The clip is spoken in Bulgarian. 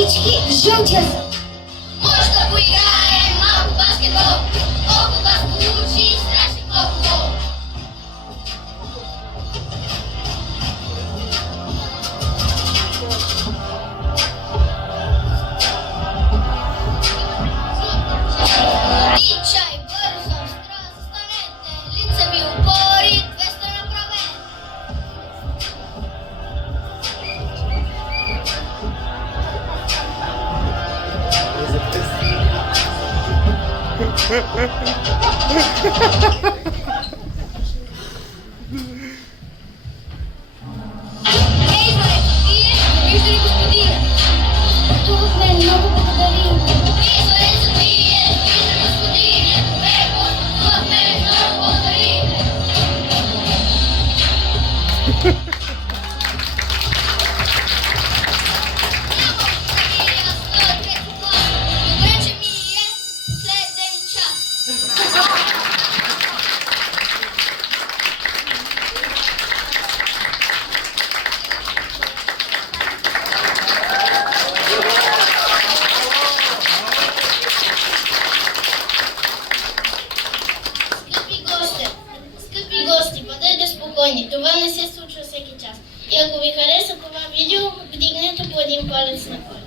птички жутя. Можно поиграем, маму, баскетбол. Ох, у вас получи, страшный футбол. И чай, парусом, страз, станете, лицами упорит, весто направе. Эй, смотри, вижу господин. Тут ми много благодарим. Эй, смотри, вижу господин. Эй, вот мы снова повторим. Скъпи гости, бъдете спокойни. Това не се случва всеки час. И ако ви хареса това видео, вдигнете по един палец нагоре.